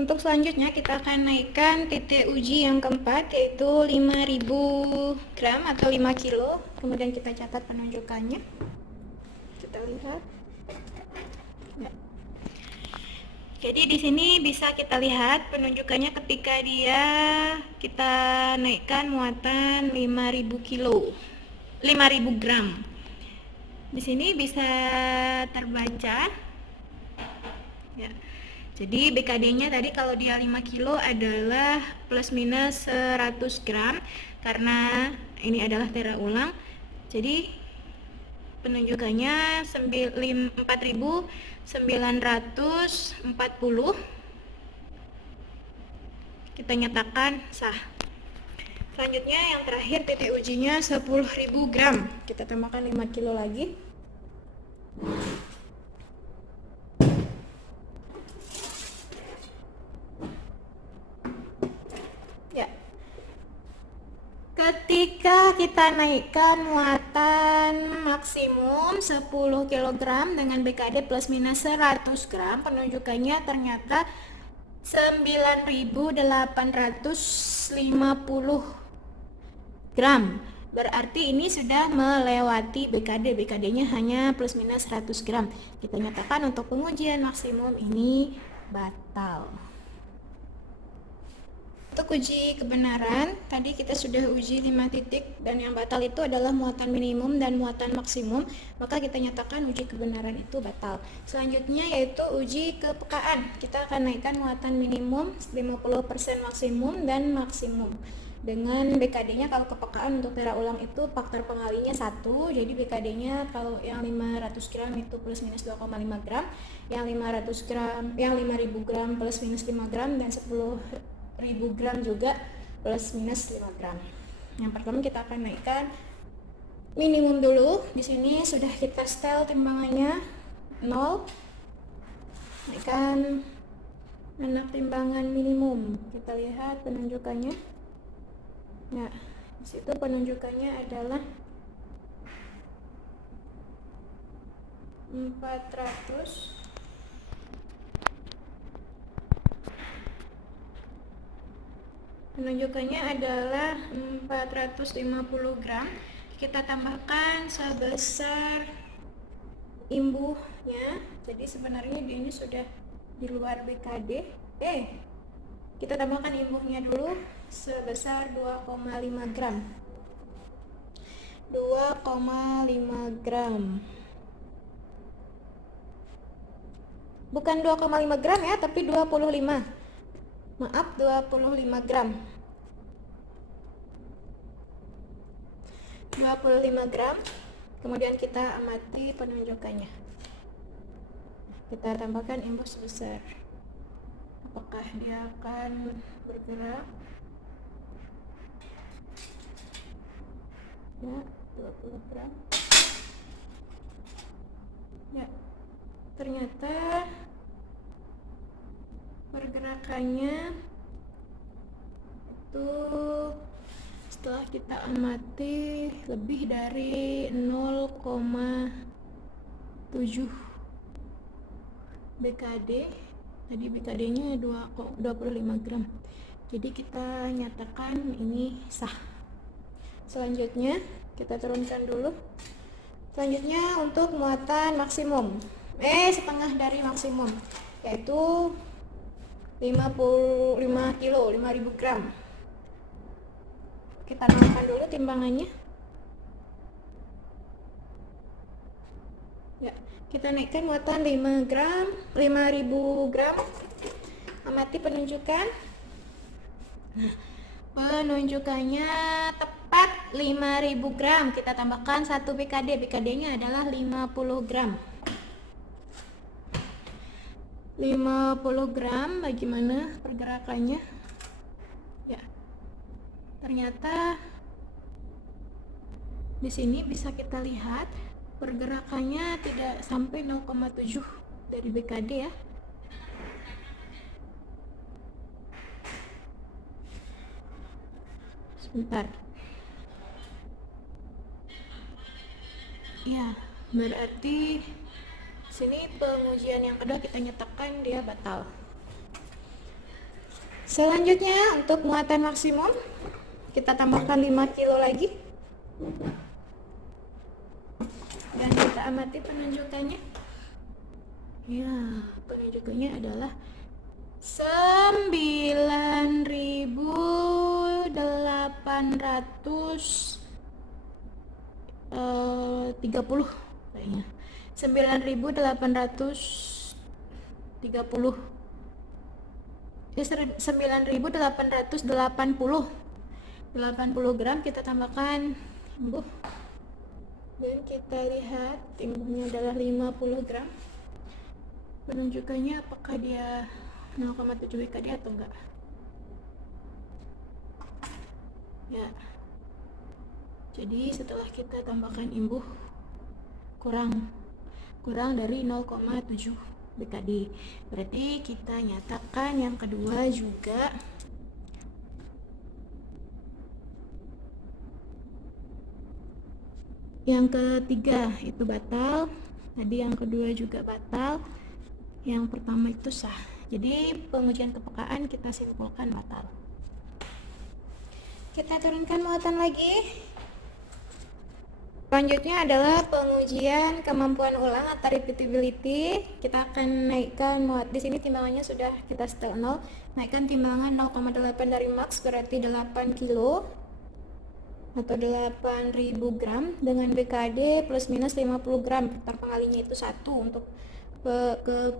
Untuk selanjutnya kita akan naikkan titik uji yang keempat, yaitu 5000 gram atau 5 kilo. Kemudian kita catat penunjukannya. Kita lihat. Ya. Jadi di sini bisa kita lihat penunjukannya ketika kita naikkan muatan 5000 kilo, 5000 gram. Di sini bisa terbaca. Ya. Jadi BKD-nya tadi kalau dia 5 kilo adalah plus minus 100 gram karena ini adalah tera ulang. Jadi penunjukannya 4940. Kita nyatakan sah. Selanjutnya yang terakhir titik ujinya 10.000 gram. Kita tambahkan 5 kilo lagi. Ya. Ketika kita naikkan muatan maksimum 10 kg dengan BKD plus minus 100 gram, penunjukannya ternyata 9.850 gram. Berarti ini sudah melewati BKD. BKD-nya hanya plus minus 100 gram. Kita nyatakan untuk pengujian maksimum ini batal. Untuk uji kebenaran, tadi kita sudah uji 5 titik dan yang batal itu adalah muatan minimum dan muatan maksimum, maka kita nyatakan uji kebenaran itu batal. Selanjutnya yaitu uji kepekaan. Kita akan naikkan muatan minimum 50% maksimum dan maksimum. Dengan BKD-nya kalau kepekaan untuk tera ulang itu faktor pengalinya 1, jadi BKD-nya kalau yang 500 gram itu plus minus 2,5 gram, yang 500 gram, yang 5000 gram plus minus 5 gram, dan 10.000 gram juga plus minus 5 gram. Yang pertama kita akan naikkan minimum dulu. Di sini sudah kita setel timbangannya 0. Naikkan anak timbangan minimum. Kita lihat penunjukannya. Nah, di situ penunjukannya adalah 400. Penunjukannya adalah 450 gram. Kita tambahkan sebesar imbuhnya. Jadi sebenarnya ini sudah di luar BKD. Kita tambahkan imbuhnya dulu sebesar 2,5 gram. 2,5 gram. Bukan 2,5 gram ya, tapi 25. Maaf, 25 gram. 25 gram. Kemudian kita amati penunjukannya. Kita tambahkan imbuh sebesar. Apakah dia akan bergerak? Ya, 20 gram. Ya, ternyata pergerakannya itu setelah kita amati lebih dari 0,7 BKD. Tadi BKD-nya 25 gram. Jadi kita nyatakan ini sah. Selanjutnya kita turunkan dulu. Selanjutnya untuk muatan maksimum, setengah dari maksimum, yaitu 55 kilo, 5000 gram. Kita naikkan dulu timbangannya. Ya, kita naikkan muatan 5 gram, 5000 gram. Amati penunjukan. Nah, penunjukannya tepat 5000 gram. Kita tambahkan 1 BKD. BKD-nya adalah 50 gram. 50 gram, bagaimana pergerakannya? Ya, ternyata di sini bisa kita lihat pergerakannya tidak sampai 0,7 dari BKD ya. Sebentar. Ya, berarti sini pengujian yang kedua kita nyatakan dia batal. Selanjutnya untuk muatan maksimum kita tambahkan 5 kilo lagi dan kita amati penunjukannya. Ya, penunjukannya adalah 9.830 kayaknya. 9.830 9.880 gram kita tambahkan imbuh dan kita lihat imbuhnya adalah 50 gram. Penunjukannya apakah dia 0,7 BKD atau enggak ya. Jadi setelah kita tambahkan imbuh kurang dari 0,7 BKD, berarti kita nyatakan yang kedua juga yang ketiga itu batal, tadi yang kedua juga batal, yang pertama itu sah. Jadi pengujian kepekaan kita simpulkan batal. Kita turunkan muatan lagi. Selanjutnya adalah pengujian kemampuan ulang atau repeatability. Kita akan naikkan di sini timbangannya sudah kita setel 0. Naikkan timbangan 0,8 dari max berarti 8 kilo atau 8.000 gram dengan BKD plus minus 50 gram. Faktor pengalinya itu 1. Untuk ke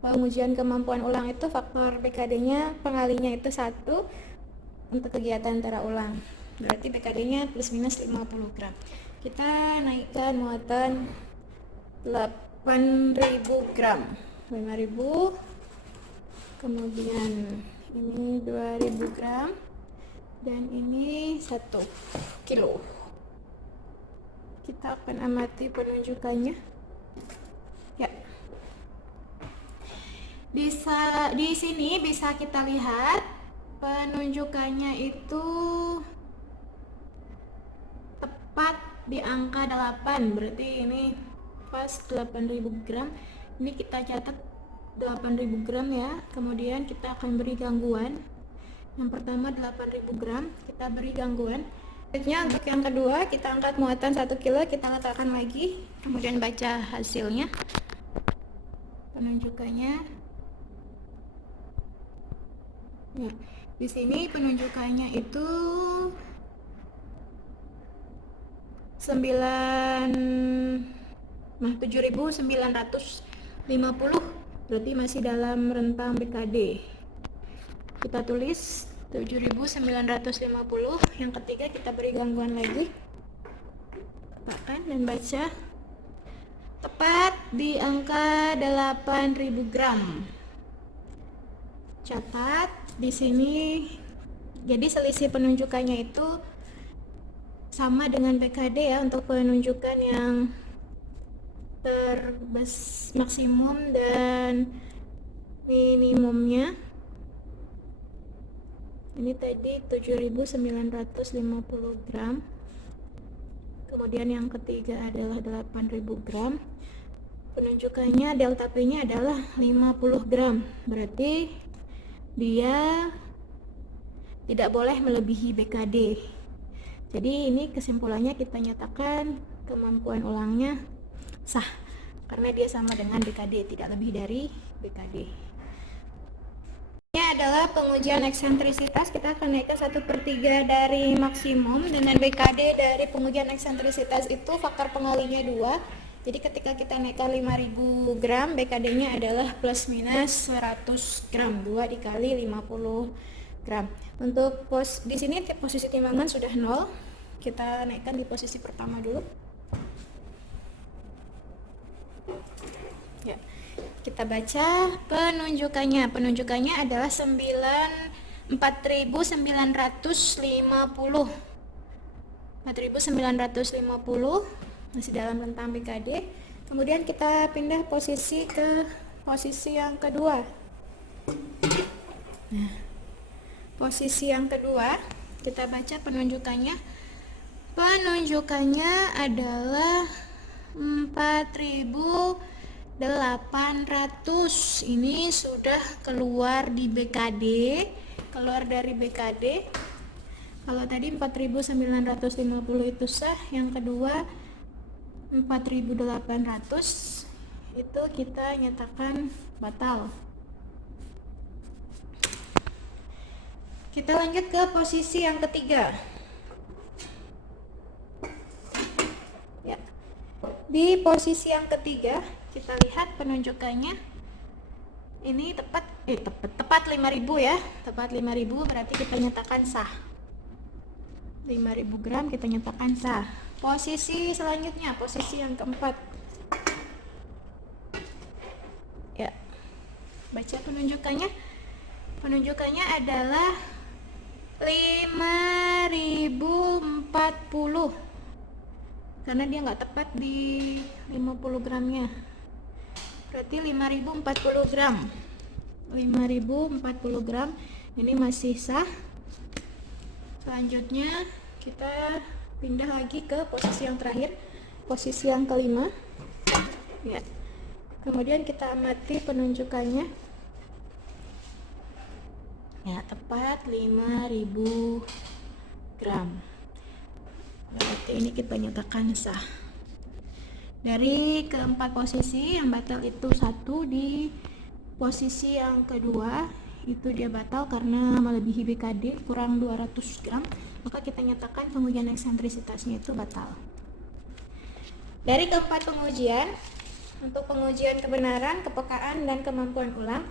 pengujian kemampuan ulang itu faktor BKD-nya pengalinya itu 1 untuk kegiatan antara ulang. Berarti BKD-nya plus minus 50 gram. Kita naikkan muatan 8.000 gram, 5.000, kemudian ini 2.000 gram, dan ini 1 kilo. Kita akan amati penunjukannya. Ya. Di sini bisa kita lihat penunjukannya itu tepat di angka 8, berarti ini pas 8.000 gram. Ini kita catat 8.000 gram ya. Kemudian kita akan beri gangguan. Yang pertama 8.000 gram, kita beri gangguan. Selanjutnya untuk yang kedua kita angkat muatan 1 kilo, kita letakkan lagi, kemudian baca hasilnya. Penunjukannya. Ya, di sini penunjukannya itu 7.950, berarti masih dalam rentang BKD. Kita tulis 7.950. Yang ketiga kita beri gangguan lagi, tekan dan baca, tepat di angka 8.000 gram. Catat di sini. Jadi selisih penunjukannya itu sama dengan BKD ya untuk penunjukan yang maksimum dan minimumnya. Ini tadi 7.950 gram. Kemudian yang ketiga adalah 8.000 gram. Penunjukannya delta P-nya adalah 50 gram. Berarti dia tidak boleh melebihi BKD. Jadi ini kesimpulannya kita nyatakan kemampuan ulangnya sah karena dia sama dengan BKD, tidak lebih dari BKD. Ini adalah pengujian eksentrisitas. Kita akan naikkan 1/3 dari maksimum dengan BKD dari pengujian eksentrisitas itu faktor pengalinya 2. Jadi ketika kita naikkan 5.000 gram, BKD-nya adalah plus minus 100 gram, 2 dikali 50 gram. Untuk di sini posisi timbangan sudah 0. Kita naikkan di posisi pertama dulu. Ya. Kita baca penunjukannya. Penunjukannya adalah 4.950. 4.950 masih dalam rentang BKD. Kemudian kita pindah posisi ke posisi yang kedua. Nah, posisi yang kedua kita baca penunjukannya. Penunjukannya adalah 4.950 800. Ini sudah keluar di BKD, keluar dari BKD. Kalau tadi 4.950 itu sah, yang kedua 4.800 itu kita nyatakan batal. Kita lanjut ke posisi yang ketiga. Ya. Di posisi yang ketiga, kita lihat penunjukannya. Ini tepat 5.000 ya. Tepat 5.000 berarti kita nyatakan sah. 5.000 gram kita nyatakan sah. Posisi selanjutnya, posisi yang keempat. Ya. Baca penunjukannya. Penunjukannya adalah 5.040. Karena dia nggak tepat di 50 gramnya. Berarti 5.040 gram. 5.040 gram ini masih sah. Selanjutnya kita pindah lagi ke posisi yang terakhir, posisi yang kelima. Ya. Kemudian kita amati penunjukannya. Ya, tepat 5.000 gram. Berarti ini kita nyatakan sah. Dari keempat posisi yang batal itu satu, di posisi yang kedua itu dia batal karena melebihi BKD kurang 200 gram, maka kita nyatakan pengujian eksentrisitasnya itu batal. Dari keempat pengujian, untuk pengujian kebenaran, kepekaan, dan kemampuan ulang,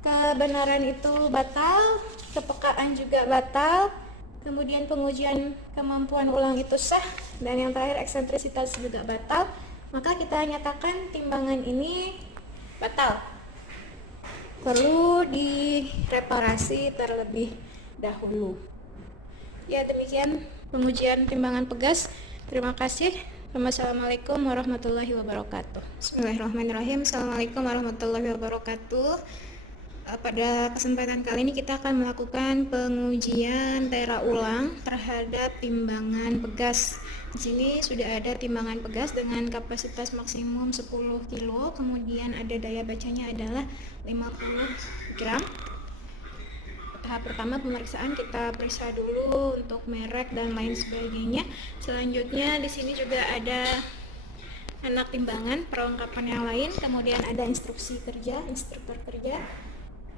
kebenaran itu batal, kepekaan juga batal, kemudian pengujian kemampuan ulang itu sah, dan yang terakhir eksentrisitas juga batal, maka kita nyatakan timbangan ini batal. Perlu direparasi terlebih dahulu. Ya, demikian pengujian timbangan pegas. Terima kasih. Wassalamualaikum warahmatullahi wabarakatuh. Bismillahirrahmanirrahim. Assalamualaikum warahmatullahi wabarakatuh. Pada kesempatan kali ini kita akan melakukan pengujian tera ulang terhadap timbangan pegas. Di sini sudah ada timbangan pegas dengan kapasitas maksimum 10 kilo, kemudian ada daya bacanya adalah 50 gram. Tahap pertama pemeriksaan kita periksa dulu untuk merek dan lain sebagainya. Selanjutnya di sini juga ada anak timbangan, perlengkapan yang lain, kemudian ada instruksi kerja, instruktur kerja.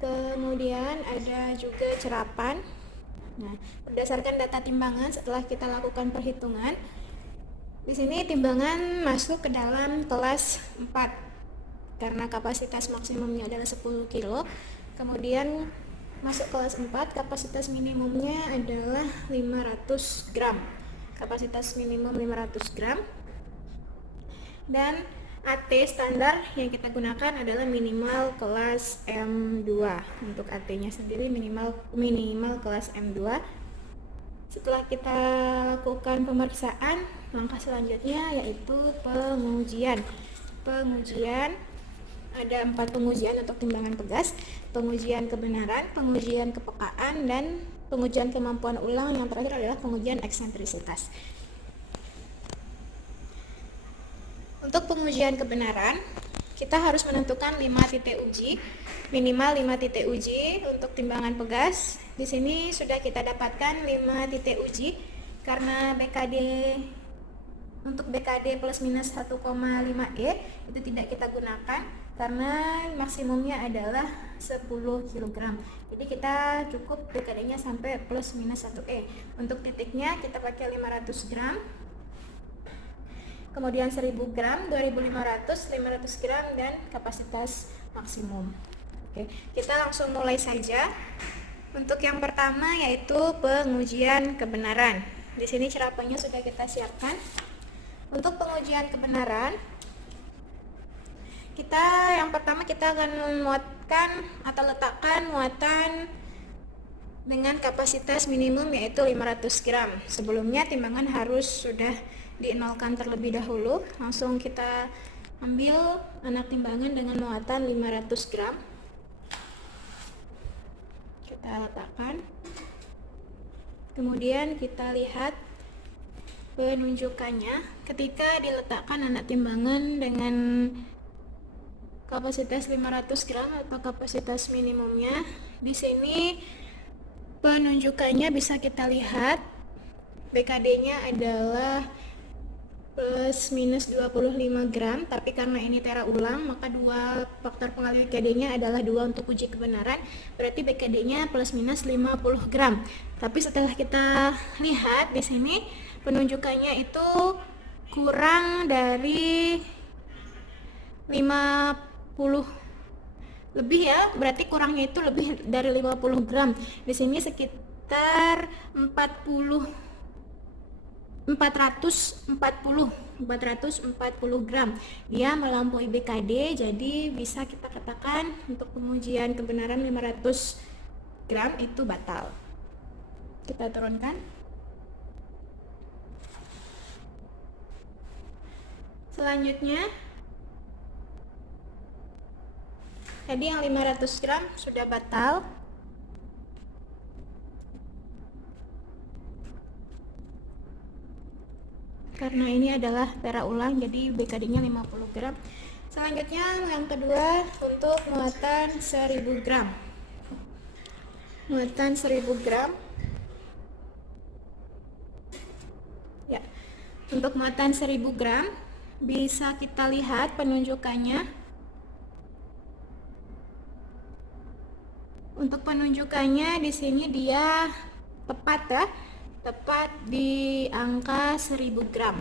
Kemudian ada juga cerapan. Nah, berdasarkan data timbangan setelah kita lakukan perhitungan, di sini timbangan masuk ke dalam kelas 4 karena kapasitas maksimumnya adalah 10 kilo. Kemudian masuk kelas 4, kapasitas minimumnya adalah 500 gram. Kapasitas minimum 500 gram. Dan AT standar yang kita gunakan adalah minimal kelas M2. Untuk AT-nya sendiri minimal kelas M2. Setelah kita lakukan pemeriksaan, langkah selanjutnya yaitu pengujian. Pengujian ada 4 pengujian untuk timbangan pegas: pengujian kebenaran, pengujian kepekaan, dan pengujian kemampuan ulang. Yang terakhir adalah pengujian eksentrisitas. Untuk pengujian kebenaran, kita harus menentukan 5 titik uji, minimal 5 titik uji untuk timbangan pegas. Di sini sudah kita dapatkan 5 titik uji karena untuk BKD plus minus 1,5E itu tidak kita gunakan karena maksimumnya adalah 10 kg. Jadi kita cukup BKD-nya sampai plus minus 1E. Untuk titiknya kita pakai 500 gram. Kemudian 1000 gram, 2500, 500 gram, dan kapasitas maksimum. Oke, kita langsung mulai saja. Untuk yang pertama yaitu pengujian kebenaran. Di sini cerapannya sudah kita siapkan. Untuk pengujian kebenaran, yang pertama kita akan memuatkan atau letakkan muatan dengan kapasitas minimum yaitu 500 gram. Sebelumnya timbangan harus sudah di-nolkan terlebih dahulu. Langsung kita ambil anak timbangan dengan muatan 500 gram. Kita letakkan. Kemudian kita lihat penunjukannya. Ketika diletakkan anak timbangan dengan kapasitas 500 gram atau kapasitas minimumnya. Di sini penunjukannya bisa kita lihat, BKD-nya adalah plus minus 25 gram, tapi karena ini tera ulang maka dua faktor pengalih BKD-nya adalah 2 untuk uji kebenaran, berarti BKD-nya plus minus 50 gram. Tapi setelah kita lihat di sini penunjukannya itu kurang dari 50 lebih ya, berarti kurangnya itu lebih dari 50 gram. Di sini sekitar 440 gram. Dia melampaui BKD, jadi bisa kita katakan untuk pengujian kebenaran 500 gram itu batal. Kita turunkan. Selanjutnya, tadi yang 500 gram sudah batal. Karena ini adalah tera ulang, jadi BKD-nya 50 gram. Selanjutnya yang kedua untuk muatan 1000 gram. Muatan 1000 gram. Ya. Untuk muatan 1000 gram bisa kita lihat penunjukannya. Untuk penunjukannya di sini dia tepat ya. Tepat di angka 1000 gram.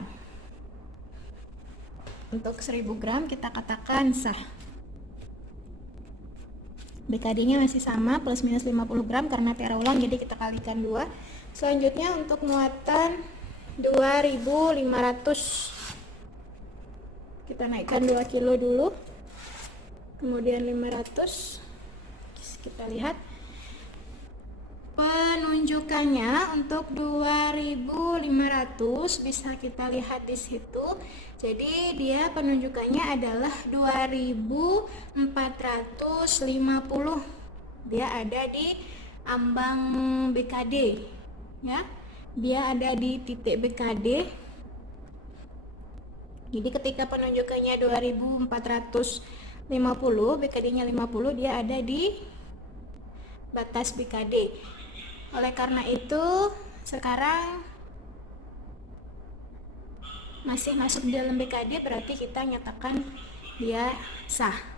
Untuk 1000 gram kita katakan sah. BKD-nya masih sama, plus minus 50 gram karena tera ulang, jadi kita kalikan 2. Selanjutnya untuk muatan 2500, kita naikkan 2 kilo dulu, kemudian 500. Kita lihat penunjukannya untuk 2500 bisa kita lihat di situ. Jadi dia penunjukannya adalah 2450. Dia ada di ambang BKD ya. Dia ada di titik BKD. Jadi ketika penunjukannya 2450, BKD-nya 50, dia ada di batas BKD. Oleh karena itu sekarang masih masuk dalam BKD, berarti kita nyatakan dia sah.